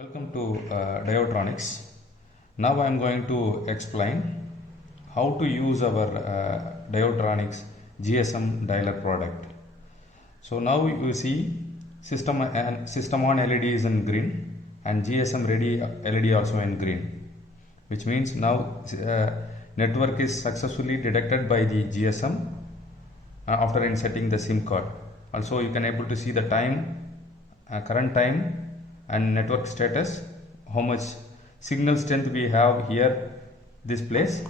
Welcome to Diotronics. Now I am going to explain how to use our Diotronics Gsm dialer product. So now you see system on LED is in green and GSM ready LED also in green, which means now network is successfully detected by the GSM after inserting the SIM card. Also you can able to see the time, current time and network status, how much signal strength we have here this place,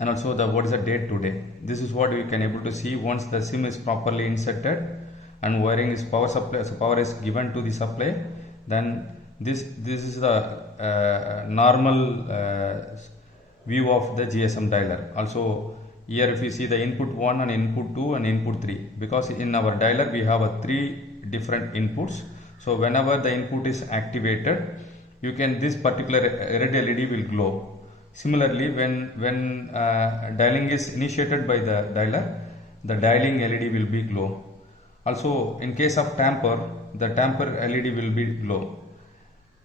and also the what is the date today. This is what we can able to see once the SIM is properly inserted and wiring is power supply, so power is given to the supply. Then this is the normal view of the GSM dialer. Also here if you see the input 1 and input 2 and input 3, because in our dialer we have 3 different inputs. So whenever the input is activated, you can this particular red LED will glow. Similarly, when dialing is initiated by the dialer, the dialing LED will be glow. Also, in case of tamper, the tamper LED will be glow.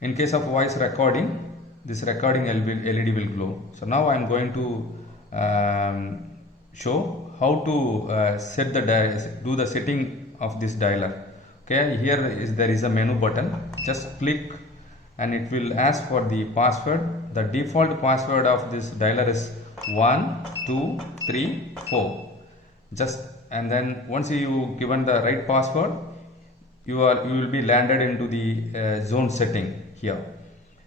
In case of voice recording, this recording LED will glow. So now I am going to show how to do the setting of this dialer. Okay, there is a menu button. Just click and it will ask for the password. The default password of this dialer is 1 2 3 4. And then once you given the right password, you will be landed into the zone setting here.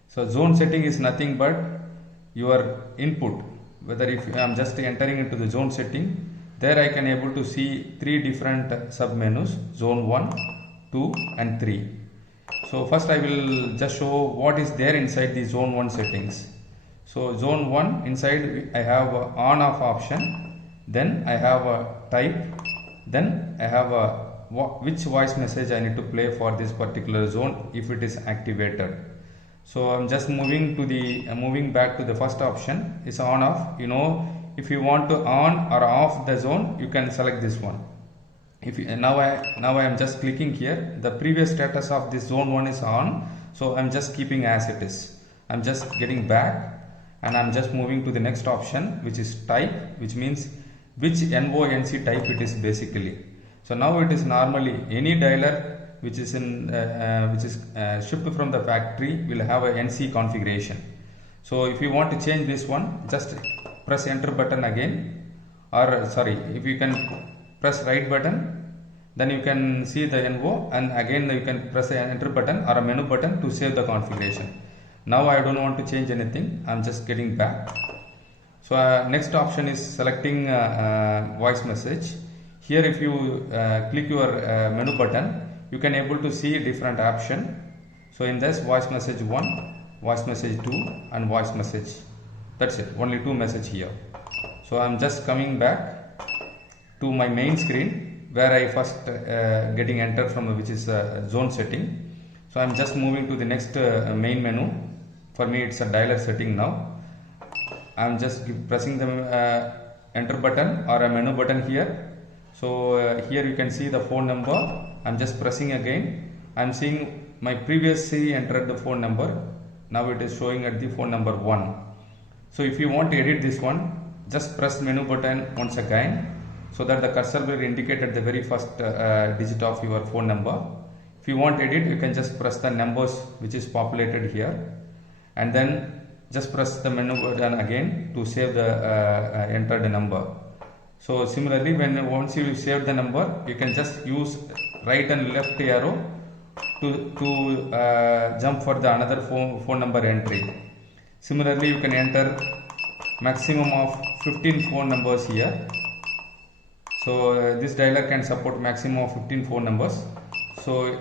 So zone setting is nothing but your input. Whether if I am just entering into the zone setting, there I can able to see 3 different sub menus: zone 1, 2 and 3. So first I will just show what is there inside the zone 1 settings. So zone 1 inside I have on off option, then I have a type, then I have which voice message I need to play for this particular zone if it is activated. So I'm just moving back to the first option is on off. If you want to on or off the zone, you can select this one. Now I am just clicking here. The previous status of this zone 1 is on, so I'm just keeping as it is. I'm just getting back and I'm just moving to the next option, which is type, which means which NONC type it is basically. So now it is normally any dialer which is shipped from the factory will have a NC configuration. So if you want to change this one, just press enter button again, or sorry, if you can press right button, then you can see the NO, and again you can press the enter button or a menu button to save the configuration. Now I don't want to change anything. I'm just getting back. So next option is selecting voice message. Here if you click your menu button, you can able to see different option. So in this, voice message 1, voice message 2 and voice message. That's it, only 2 message here. So I'm just coming back to my main screen where I first getting entered from, which is zone setting. So I'm just moving to the next main menu. For me it's a dialer setting now. I'm just pressing the enter button or a menu button here. So here you can see the phone number. I'm just pressing again. I'm seeing my previously entered the phone number. Now it is showing at the phone number 1. So if you want to edit this one, just press menu button once again, so that the cursor will indicate at the very first digit of your phone number. If you want to edit, you can just press the numbers which is populated here, and then just press the menu button again to save the entered number. So similarly, once you save the number, you can just use right and left arrow to jump for the another phone number entry. Similarly, you can enter maximum of 15 phone numbers here. So this dialer can support maximum of 15 phone numbers. So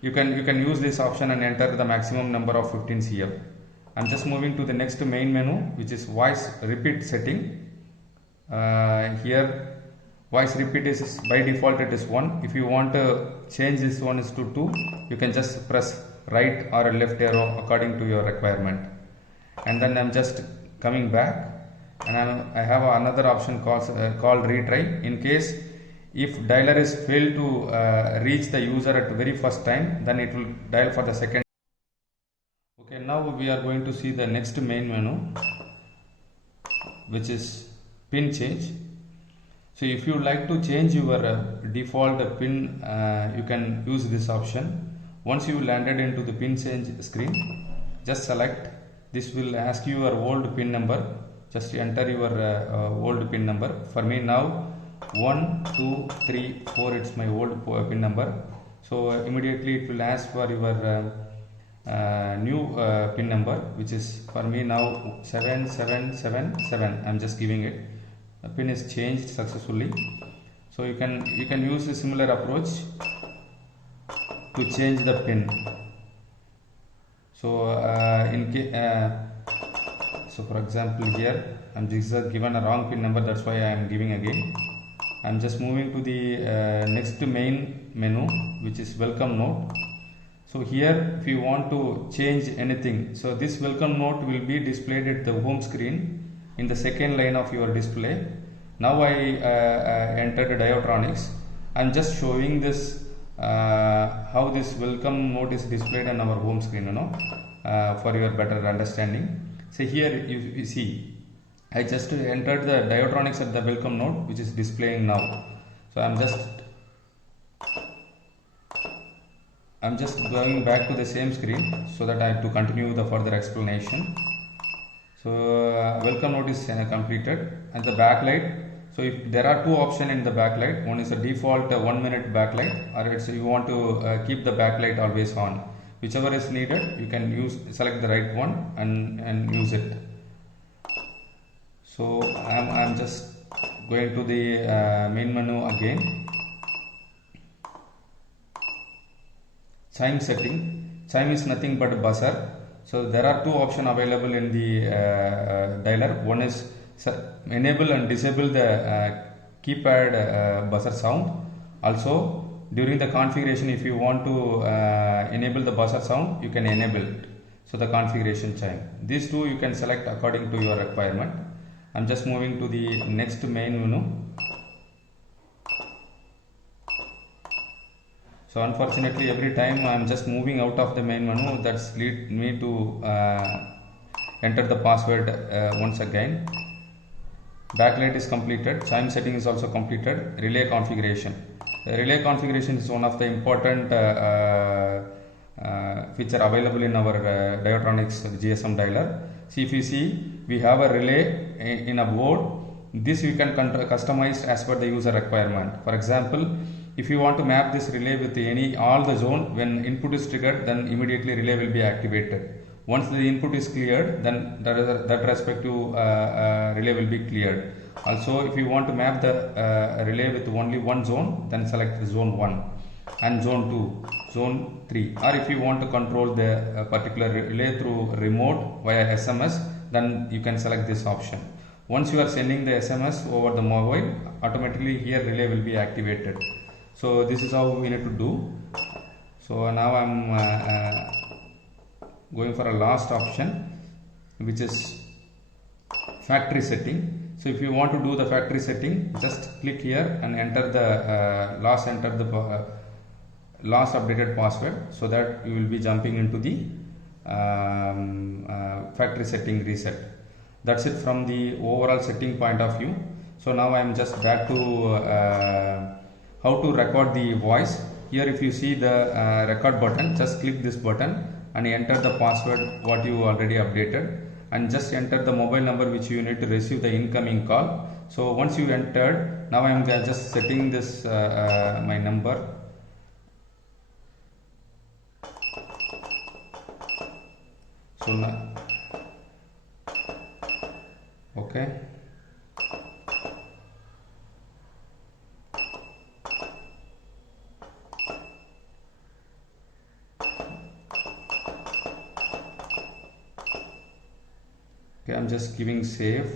you can use this option and enter the maximum number of 15s here. I'm just moving to the next main menu, which is voice repeat setting. Here voice repeat is by default it is 1. If you want to change this one is to 2, you can just press right or left arrow according to your requirement. And then I'm just coming back, and I have another option called retry. In case if dialer is failed to reach the user at the very first time, then it will dial for the second Okay, now we are going to see the next main menu, which is pin change. So if you like to change your default pin, you can use this option. Once you landed into the pin change screen, just select. This will ask you your old pin number. Just enter your old pin number. For me now 1 2 3 4, it's my old pin number. So immediately it will ask for your new pin number, which is for me now 7777. I'm just giving it. The pin is changed successfully. So you can use a similar approach to change the pin. So so for example, here I'm just given a wrong pin number, that's why I am giving again. I'm just moving to the next main menu, which is welcome note. So here if you want to change anything, so this welcome note will be displayed at the home screen in the second line of your display. Now I entered Diotronics. I'm just showing this how this welcome note is displayed on our home screen, for your better understanding. So here you see I just entered the Diotronics at the welcome note, which is displaying now. So I'm just going back to the same screen so that I have to continue the further explanation. So welcome note is completed, and the backlight. So if there are two options in the backlight, one is a default 1 minute backlight, or it's you want to keep the backlight always on. Whichever is needed, you can select the right one and use it. So I'm just going to the main menu again. Chime setting. Chime is nothing but buzzer. So there are two options available in the dialer. One is enable and disable the keypad buzzer sound. Also during the configuration, if you want to enable the buzzer sound, you can enable it. So the configuration chime. These two you can select according to your requirement. I'm just moving to the next main menu. So unfortunately every time I am just moving out of the main menu, that's lead me to enter the password once again. Backlight is completed, chime setting is also completed, relay configuration. The relay configuration is one of the important feature available in our Diotronics GSM dialer. See, if you see, we have a relay in a board. This you can customize as per the user requirement. For example, if you want to map this relay with all the zone, when input is triggered, then immediately relay will be activated. Once the input is cleared, then that respective relay will be cleared. Also, if you want to map the relay with only one zone, then select zone 1 and zone 2, zone 3. Or if you want to control the particular relay through remote via SMS, then you can select this option. Once you are sending the SMS over the mobile, automatically here relay will be activated. So this is how we need to do. So now I'm going for a last option, which is factory setting. So if you want to do the factory setting, just click here and enter the last updated password, so that you will be jumping into the factory setting reset. That's it from the overall setting point of view. So now I am just back to how to record the voice. Here if you see the record button, just click this button and enter the password what you already updated, and just enter the mobile number which you need to receive the incoming call. So once you entered, now I am just setting this my number. So now, okay. Okay, I'm just giving save.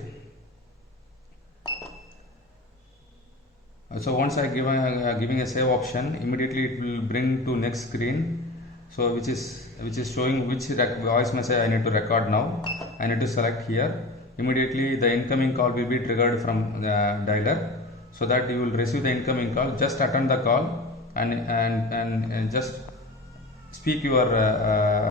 So once I giving a save option, immediately it will bring to next screen. So which is showing which voice message I need to record now. I need to select here. Immediately the incoming call will be triggered from the dialer, so that you will receive the incoming call. Just attend the call and just speak your